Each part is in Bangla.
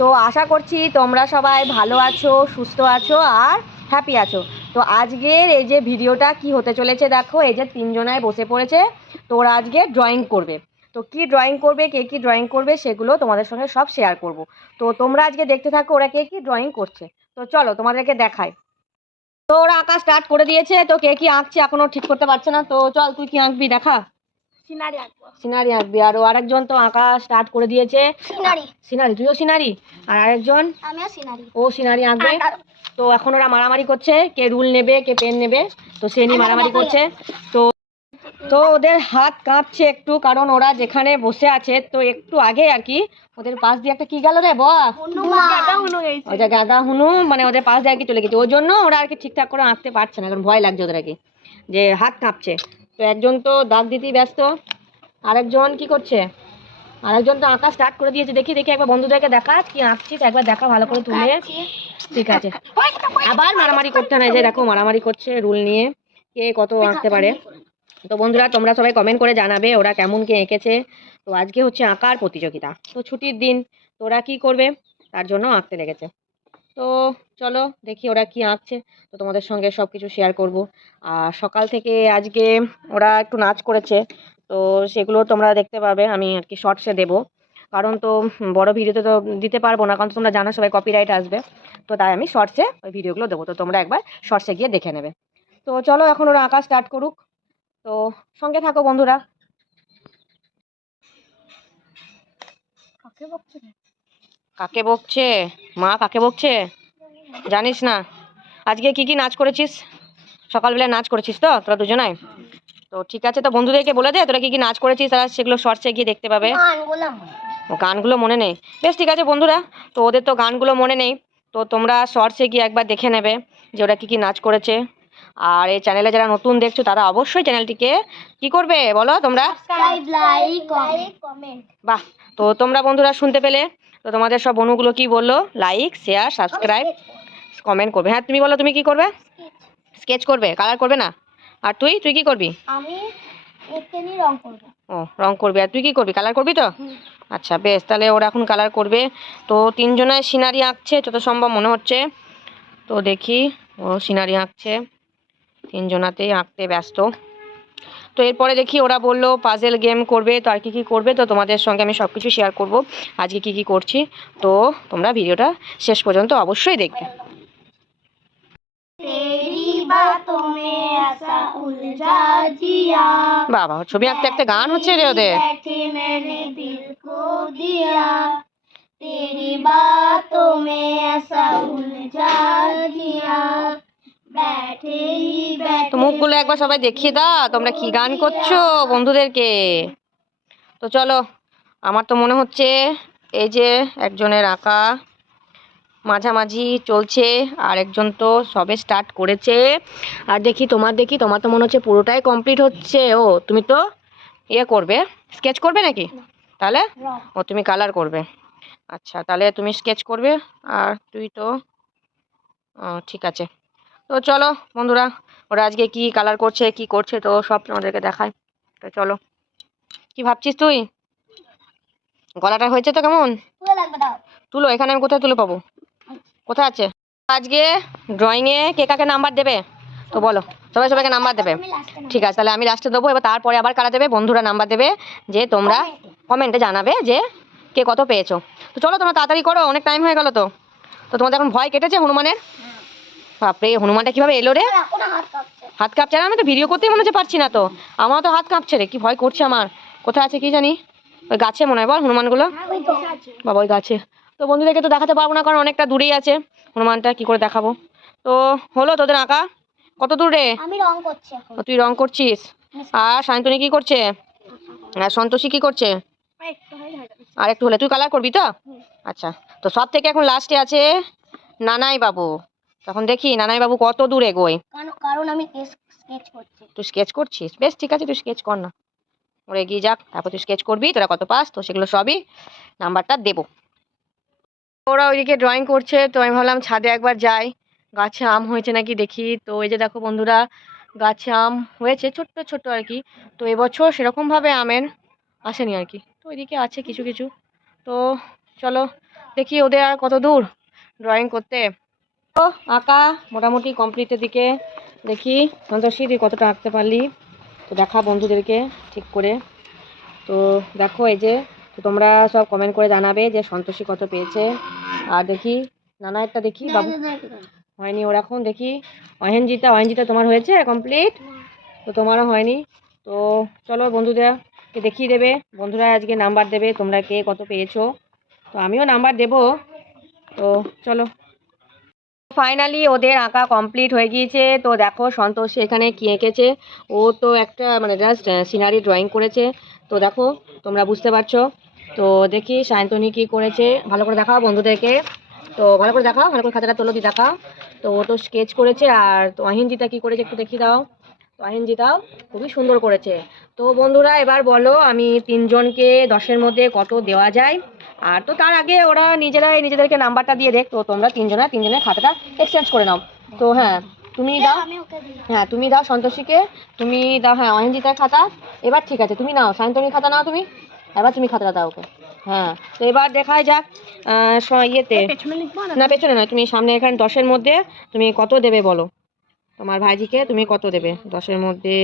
তো আশা করছি তোমরা সবাই ভালো আছো, সুস্থ আছো আর হ্যাপি আছো। তো আজকের এই যে ভিডিওটা কি হতে চলেছে দেখো, এই যে তিনজনায় বসে পড়েছে। তো ওরা আজকে ড্রয়িং করবে। তো কি ড্রয়িং করবে, কে কি ড্রয়িং করবে সেগুলো তোমাদের সঙ্গে সব শেয়ার করব। তো তোমরা আজকে দেখতে থাকো ওরা কে কি ড্রয়িং করছে। তো চলো তোমাদেরকে দেখাই। তো ওরা আঁকা স্টার্ট করে দিয়েছে। তো কে কি আঁকছে এখনো ঠিক করতে পারছে না। তো চল তুই কি আঁকবি দেখা। সিনারি আঁকবি। আর আরেকজন তো আঁকা স্টার্ট করে দিয়েছে। সিনারি তুইও সিনারি। আর আরেকজন ও সিনারি আঁকবে। তো এখন ওরা মারামারি করছে, কে রুল নেবে কে পেন নেবে। তো সে নিয়ে মারামারি করছে। তো তো ওদের হাত কাঁপছে একটু, কারণ ওরা যেখানে বসে আছে তো একটু আগে আর কি ওদের পাশ দিয়ে একটা কি গেল রে ওই যে গাদা হুনু, মানে ওদের পাশ দিয়ে আর কি চলে গেছে। ওই জন্য ওরা আর কি ঠিকঠাক করে আঁকতে পারছে না, কারণ ভয় লাগছে ওদের আর কি, যে হাত কাঁপছে। তো একজন তো দাগ দিতেই ব্যস্ত, আরেকজন কি করছে, আরেকজন তো আঁকা স্টার্ট করে দিয়েছে। দেখি দেখি একবার বন্ধুদেরকে দেখা কি আঁকছিস, একবার দেখা ভালো করে তুলে। ঠিক আছে, আবার মারামারি করতে না, যে দেখো মারামারি করছে রুল নিয়ে, কে কত আঁকতে পারে। তো বন্ধুরা তোমরা সবাই কমেন্ট করে জানাবে ওরা কেমন কে এঁকেছে। তো আজকে হচ্ছে আঁকার প্রতিযোগিতা, তো ছুটির দিন, তো ওরা কি করবে তার জন্য আঁকতে লেগেছে। তো চলো দেখি ওরা কি আঁকছে। তো তোমাদের সঙ্গে সব কিছু শেয়ার করব। আর সকাল থেকে আজকে ওরা একটু নাচ করেছে, তো সেগুলো তোমরা দেখতে পাবে, আমি আর কি শর্টসে দেবো। কারণ তো বড় ভিডিওতে তো দিতে পারবো না, কারণ তোমরা জানো সবাই কপিরাইট আসবে। তো তাই আমি শর্টসে ওই ভিডিওগুলো দেবো, তো তোমরা একবার শর্টসে গিয়ে দেখে নেবে। তো চলো এখন ওরা আঁকা স্টার্ট করুক, তো সঙ্গে থাকো বন্ধুরা। কাকে বকছে মা, কাকে বকছে জানিস না? আজকে কি কি নাচ করেছিস? সকালবেলায় নাচ করেছিস তো তোরা দুজনাই? তো ঠিক আছে, তো বন্ধুদেরকে বলে দে তোরা কি কি নাচ করেছিস, তারা সেগুলো শর্টসে গিয়ে দেখতে পাবে। ও গানগুলো মনে নেই, বেশ ঠিক আছে বন্ধুরা, তো ওদের তো গানগুলো মনে নেই। তো তোমরা শর্টসে গিয়ে একবার দেখে নেবে যে ওরা কি কি নাচ করেছে। আর এই চ্যানেলে যারা নতুন দেখছো তারা অবশ্যই চ্যানেলটিকে কি করবে বলো তোমরা, বাহ। তো তোমরা বন্ধুরা শুনতে পেলে, তো তোমাদের সব বন্ধুগুলো কি বললো, লাইক শেয়ার সাবস্ক্রাইব কমেন্ট করবে। হ্যাঁ তুমি বলো, তুমি কি করবে? স্কেচ করবে, কালার করবে না? আর তুই তুই কি করবি? আমি এখানে রং করব। ও রং করবি, আর তুই কি করবি, কালার করবি তো? আচ্ছা বেশ, তাহলে ওরা এখন কালার করবে। তো তিনজনায় সিনারি আঁকছে যত সম্ভব মনে হচ্ছে। তো দেখি, ও সিনারি আঁকছে, তিনজনাতেই আঁকতে ব্যস্ত। তো এরপরে দেখি ওরা বললো পাজেল গেম করবে, তো আর কি কি করবে তো তোমাদের সঙ্গে আমি সব কিছু শেয়ার করব আজকে কি কি করছি। তো তোমরা ভিডিওটা শেষ পর্যন্ত অবশ্যই দেখবে। বাবা ছবি আঁকতে একটা গান হচ্ছে রে ওদের। তো মুখগুলো একবার সবাই দেখিয়ে দাও তোমরা কি গান করছো বন্ধুদেরকে। তো চলো, আমার তো মনে হচ্ছে এই যে একজনের আঁকা মাঝামাঝি চলছে, আর একজন তো সবে স্টার্ট করেছে। আর দেখি তোমার তো মনে হচ্ছে পুরোটাই কমপ্লিট হচ্ছে। ও তুমি তো ইয়ে করবে, স্কেচ করবে নাকি? তাহলে ও তুমি কালার করবে। আচ্ছা তাহলে তুমি স্কেচ করবে, আর তুই তো ঠিক আছে। তো চলো বন্ধুরা, ওরা আজকে কি কালার করছে কি করছে তো সব তোমাদেরকে দেখায়। তো চলো, কি ভাবছিস তুই? গলাটা হয়েছে তো কেমন? তুলো, এখানে আমি কোথায় তুলে পাবো, কোথায় আছে? আজকে ড্রয়িংয়ে কে কাকে নাম্বার দেবে তো বলো, সবাই সবাইকে নাম্বার দেবে। ঠিক আছে, তাহলে আমি লাস্টে দেবো, এবার তারপরে আবার কারা দেবে, বন্ধুরা নাম্বার দেবে, যে তোমরা কমেন্টে জানাবে যে কে কত পেয়েছো। তো চলো তোমরা তাড়াতাড়ি করো, অনেক টাইম হয়ে গেল। তো তো তোমাদের এখন ভয় কেটেছে হনুমানের? বাপরে হনুমানটা কিভাবে এলো রে? হাত কাঁপছে, আমি তো ভিডিও করতেই মনে হচ্ছে পারছি না। তো আমার তো হাত কাঁপছে রে, কি ভয় করছে আমার। কোথায় আছে কি জানি, ওই গাছে মনে হয় বল হনুমানগুলো। বাবা ওই গাছে। তো বন্ধুদেরকে তো দেখাতে পারবো না, কারণ অনেকটা দূরেই আছে হনুমানটা, কি করে দেখাবো। তো হলো তোদের আঁকা? কত দূর রে? আমি রং করছি এখন। তুই রং করছিস, আর শান্তনী কি করছে, আর সন্তোষী কি করছে? আর একটু হলে তুই কালার করবি তো? আচ্ছা, তো সব থেকে এখন লাস্টে আছে নানাই বাবু। তখন দেখি নানাই বাবু কত দূর এগোয়। কারণ আমি স্কেচ করছি। তুই স্কেচ করছিস, বেশ ঠিক আছে, তুই স্কেচ কর না, ওরা এগিয়ে যাক, তারপর তুই স্কেচ করবি, তোরা কত পাস তো সেগুলো সবই নাম্বারটা দেবো। ওরা ওইদিকে ড্রয়িং করছে, তো আমি ভাবলাম ছাদে একবার যাই, গাছে আম হয়েছে নাকি দেখি। তো এই যে দেখো বন্ধুরা, গাছে আম হয়েছে ছোট্ট ছোট্ট আর কি। তো এবছর সেরকমভাবে আমের আসেনি আর কি, তো ওইদিকে আছে কিছু কিছু। তো চলো দেখি ওদের আর কত দূর ড্রয়িং করতে। তো আঁকা মোটামুটি কমপ্লিটের দিকে। দেখি সন্তোষী তুই কতটা আঁকতে পারলি, তো দেখা বন্ধুদেরকে ঠিক করে। তো দেখো এই যে, তো তোমরা সব কমেন্ট করে জানাবে যে সন্তোষী কত পেয়েছে। আর দেখি নানা একটা দেখি বাবু হয়নি ওর এখন। দেখি অহেনজিতা তোমার হয়েছে কমপ্লিট, তো তোমারও হয়নি। তো চলো বন্ধুদেরকে দেখিয়ে দেবে, বন্ধুরা আজকে নাম্বার দেবে তোমরা কে কত পেয়েছো, তো আমিও নাম্বার দেবো। তো চলো, ফাইনালি ওদের আঁকা কমপ্লিট হয়ে গিয়েছে। তো দেখো সন্তোষ এখানে কি এঁকেছে, ও তো একটা মানে জাস্ট সিনারি ড্রয়িং করেছে। তো দেখো তোমরা বুঝতে পারছো। তো দেখি সায়ন্তনী কি করেছে, ভালো করে দেখাও বন্ধুদেরকে। তো ভালো করে দেখাও, ভালো করে খাতাটা তোলো দিয়ে দেখাও। তো ও তো স্কেচ করেছে। আর তো অহিনজিতা কি করেছে একটু দেখিয়ে দাও। তো অহিনজিতাও খুবই সুন্দর করেছে। তো বন্ধুরা এবার বলো আমি তিনজনকে 10-এর মধ্যে কত দেওয়া যায়। আর তো তার আগে ওরা নিজেরাই নিজেদেরকে নাম্বারটা দিয়ে দেখ। তো তোমরা তিনজনের খাতাটা এক্সচেঞ্জ করে নাও। তো হ্যাঁ তুমি দাও, আমি ওকে দিই। হ্যাঁ তুমি দাও সন্তোষীকে, তুমি দাও হ্যাঁ অহিনজিতার খাতা। এবার ঠিক আছে তুমি নাও সায়ন্তনীর খাতা নাও তুমি, এবার তুমি খাতাটা দাও ওকে। হ্যাঁ তো এবার দেখাই যাক ইয়েতে, পেছনে লিখবো না পেছনে নয়, তুমি সামনে এখানে 10-এর মধ্যে তুমি কত দেবে বলো। তোমার ভাইজিকে তুমি কত দেবে 10-এর মধ্যে?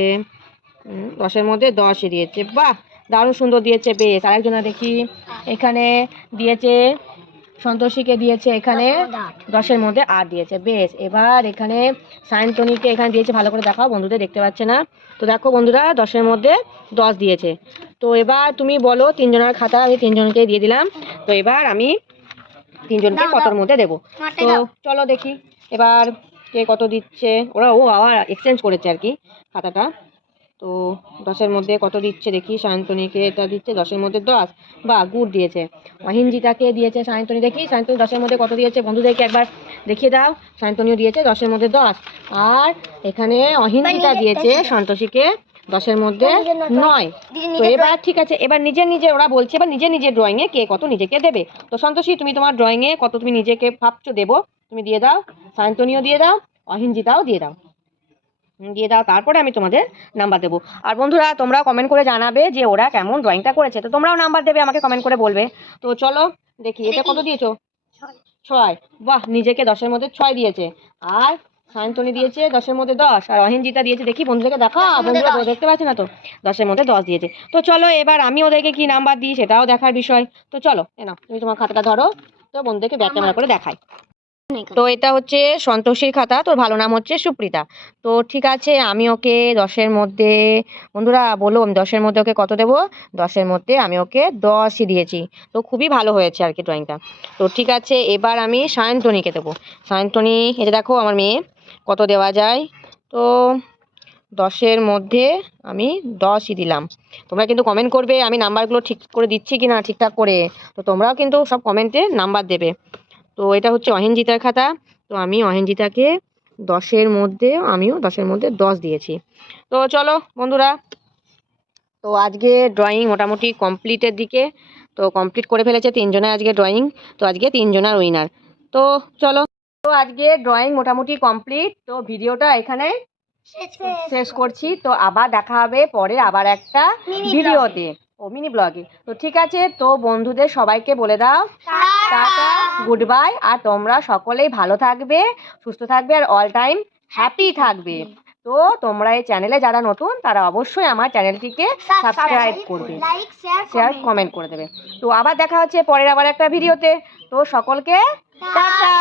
10-এর মধ্যে 10ই দিয়েছে, বাহ দারুণ সুন্দর দিয়েছে বেশ। আরেকজনা দেখি এখানে দিয়েছে, সন্তোষীকে দিয়েছে এখানে 10-এর মধ্যে 8 দিয়েছে বেশ। এবার এখানে সায়ন্তনীকে এখানে দিয়েছে, ভালো করে দেখাও বন্ধুদের দেখতে পাচ্ছে না। তো দেখো বন্ধুরা 10-এর মধ্যে 10 দিয়েছে। তো এবার তুমি বলো তিনজনের খাতা আমি তিনজনকে দিয়ে দিলাম। তো এবার আমি তিনজনকে কতর মধ্যে দেবো। তো চলো দেখি এবার কে কত দিচ্ছে। ও আবার এক্সচেঞ্জ করেছে আর কি খাতাটা। তো 10-এর মধ্যে কত দিচ্ছে দেখি, সায়ন্তনীকে এটা দিচ্ছে 10-এর মধ্যে 10, বা গুড দিয়েছে। অহিনজিতাকে দিয়েছে সায়ন্তনী, দেখি সায়ন্তনী 10-এর মধ্যে কত দিয়েছে বন্ধুদেরকে একবার দেখিয়ে দাও। সায়ন্তনীও দিয়েছে 10-এর মধ্যে 10। আর এখানে অহিনজিতা দিয়েছে সন্তোষীকে 10-এর মধ্যে 9। তো এবার ঠিক আছে, এবার নিজে ওরা বলছে এবার নিজের ড্রয়িংয়ে কে কত নিজেকে দেবে। তো সন্তোষী তুমি তোমার ড্রয়িংয়ে কত তুমি নিজেকে ভাবছো দেবো তুমি দিয়ে দাও, সায়ন্তনীও দিয়ে দাও, অহিনজিতাও দিয়ে দাও, তারপরে আমি তোমাদের নাম্বার দেবো। আর বন্ধুরা তোমরা কমেন্ট করে জানাবে যে ওরা কেমন ড্রয়িংটা করেছে, তো তোমরাও নাম্বার দেবে আমাকে কমেন্ট করে বলবে। তো চলো দেখি এটা কত দিয়েছো, 6, বাহ নিজেকে 10-এর মধ্যে 6 দিয়েছে। আর সায়ন্তনী দিয়েছে 10-এর মধ্যে 10, আর অহিনজিতা দিয়েছে দেখি বন্ধুদেরকে দেখা, বন্ধুরা তো দেখতে পাচ্ছে না তো 10-এর মধ্যে 10 দিয়েছে। তো চলো এবার আমি ওদেরকে কি নাম্বার দিই সেটাও দেখার বিষয়। তো চলো নাও তুমি তোমার খাতাটা ধরো, তো বন্ধুদেরকে ব্যাক ক্যামেরা করে দেখাই। তো এটা হচ্ছে সন্তোষীর খাতা, তোর ভালো নাম হচ্ছে সুপ্রিতা। তো ঠিক আছে আমি ওকে 10-এর মধ্যে, বন্ধুরা বলো আমি 10-এর মধ্যে ওকে কত দেবো। 10-এর মধ্যে আমি ওকে 10ই দিয়েছি। তো খুবই ভালো হয়েছে আর কি ড্রয়িংটা। তো ঠিক আছে এবার আমি সায়ন্তনীকে দেবো। সায়ন্তনী এই যে দেখো আমার মেয়ে কত দেওয়া যায়। তো 10-এর মধ্যে আমি 10ই দিলাম। তোমরা কিন্তু কমেন্ট করবে আমি নাম্বারগুলো ঠিক করে দিচ্ছি কি না ঠিকঠাক করে। তো তোমরাও কিন্তু সব কমেন্টে নাম্বার দেবে। তো এটা হচ্ছে অহিনজিতার খাতা। তো আমি অহিনজিতাকে 10-এর মধ্যে আমিও 10-এর মধ্যে 10 দিয়েছি। তো চলো বন্ধুরা, তো আজকে ড্রয়িং মোটামুটি কমপ্লিটের দিকে। তো কমপ্লিট করে ফেলেছে তিনজনে আজকে ড্রয়িং। তো আজকে তিনজনের উইনার। তো চলো, তো আজকে ড্রয়িং মোটামুটি কমপ্লিট। তো ভিডিওটা এখানে শেষ করছি। তো আবার দেখা হবে পরে আবার একটা ভিডিওতে, মিনি ব্লগে। তো ঠিক আছে, তো বন্ধুদের সবাইকে বলে দাও টাটা গুড বাই। আর তোমরা সকলেই ভালো থাকবে, সুস্থ থাকবে, আর অল টাইম হ্যাপি থাকবে। তো তোমরা এই চ্যানেলে যারা নতুন তারা অবশ্যই আমার চ্যানেলটিকে সাবস্ক্রাইব করবে, লাইক শেয়ার কমেন্ট করে দেবে। তো আবার দেখা হচ্ছে পরের আবার একটা ভিডিওতে। তো সকলকে টাটা।